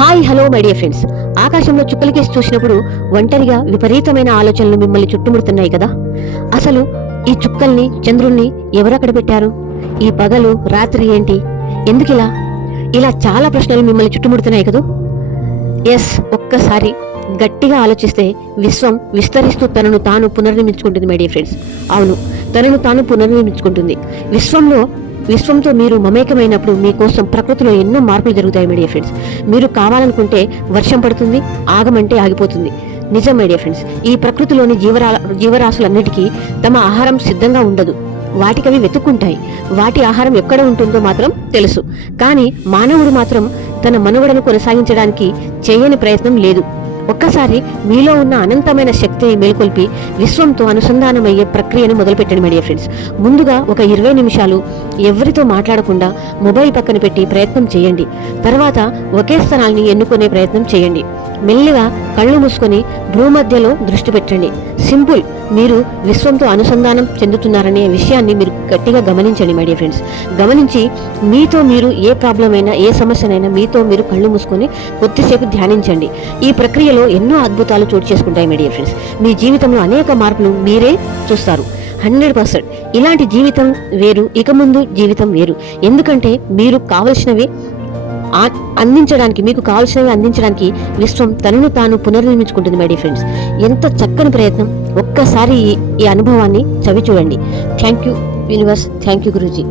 Hi hello my dear friends. ఆకాశంలో చుక్కలకేసి చూసినప్పుడు ఒంటరిగా విపరీతమైన ఆలోచనలు మిమ్మల్ని చుట్టుముడుతున్నాయి కదా. అసలు ఈ చుక్కల్ని, చంద్రుణ్ణి ఎవరక్కడ పెట్టారు? ఈ పగలు రాత్రి ఏంటి? ఎందుకిలా? ఇలా చాలా ప్రశ్నలు మిమ్మల్ని చుట్టుముడుతున్నాయి కదా. ఎస్, ఒక్కసారి గట్టిగా ఆలోచిస్తే విశ్వం విస్తరిస్తూ తనను తాను పునర్నిర్మించుకుంటుంది మై డియర్ ఫ్రెండ్స్. అవును, తనను తాను పునర్నిర్మించుకుంటుంది. విశ్వంతో మీరు మమేకమైనప్పుడు మీకోసం ప్రకృతిలో ఎన్నో మార్పులు జరుగుతాయి మై డియర్ ఫ్రెండ్స్. మీరు కావాలనుకుంటే వర్షం పడుతుంది, ఆగమంటే ఆగిపోతుంది. నిజం మై డియర్ ఫ్రెండ్స్, ఈ ప్రకృతిలోని జీవరాశులన్నిటికీ తమ ఆహారం సిద్ధంగా ఉండదు. వాటికవి వెతుక్కుంటాయి. వాటి ఆహారం ఎక్కడ ఉంటుందో మాత్రం తెలుసు. కానీ మానవుడు మాత్రం తన మనుగడను కొనసాగించడానికి చేయని ప్రయత్నం లేదు. ఒక్కసారి మీలో ఉన్న అనంతమైన శక్తిని మేల్కొల్పి విశ్వంతో అనుసంధానమయ్యే ప్రక్రియను మొదలుపెట్టండి మై డియర్ ఫ్రెండ్స్. ముందుగా ఒక 20 నిమిషాలు ఎవరితో మాట్లాడకుండా మొబైల్ పక్కన పెట్టి ప్రయత్నం చేయండి. తర్వాత ఒకే స్థానాన్ని ఎన్నుకునే ప్రయత్నం చేయండి. మెల్లిగా కళ్ళు మూసుకొని భూమధ్యలో దృష్టి పెట్టండి. సింపుల్. మీరు విశ్వంతో అనుసంధానం చెందుతున్నారనే విషయాన్ని మీరు గట్టిగా గమనించండి మై డియర్ ఫ్రెండ్స్. గమనించి మీతో మీరు ఏ ప్రాబ్లం అయినా, ఏ సమస్యనైనా మీతో మీరు కళ్ళు మూసుకొని కొద్దిసేపు ధ్యానించండి. ఈ ప్రక్రియలో ఎన్నో అద్భుతాలు చోటు చేసుకుంటాయి మై డియర్ ఫ్రెండ్స్. మీ జీవితంలో అనేక మార్పులు మీరే చూస్తారు. 100%. ఇలాంటి జీవితం వేరు, ఇక ముందు జీవితం వేరు. ఎందుకంటే మీకు కావలసినవి అందించడానికి విశ్వం తనను తాను పునర్నిర్మించుకుంటుంది మై డియర్ ఫ్రెండ్స్. ఎంత చక్కని ప్రయత్నం. ఒక్కసారి ఈ అనుభవాన్ని చవి చూడండి. Thank you universe, thank you Guruji.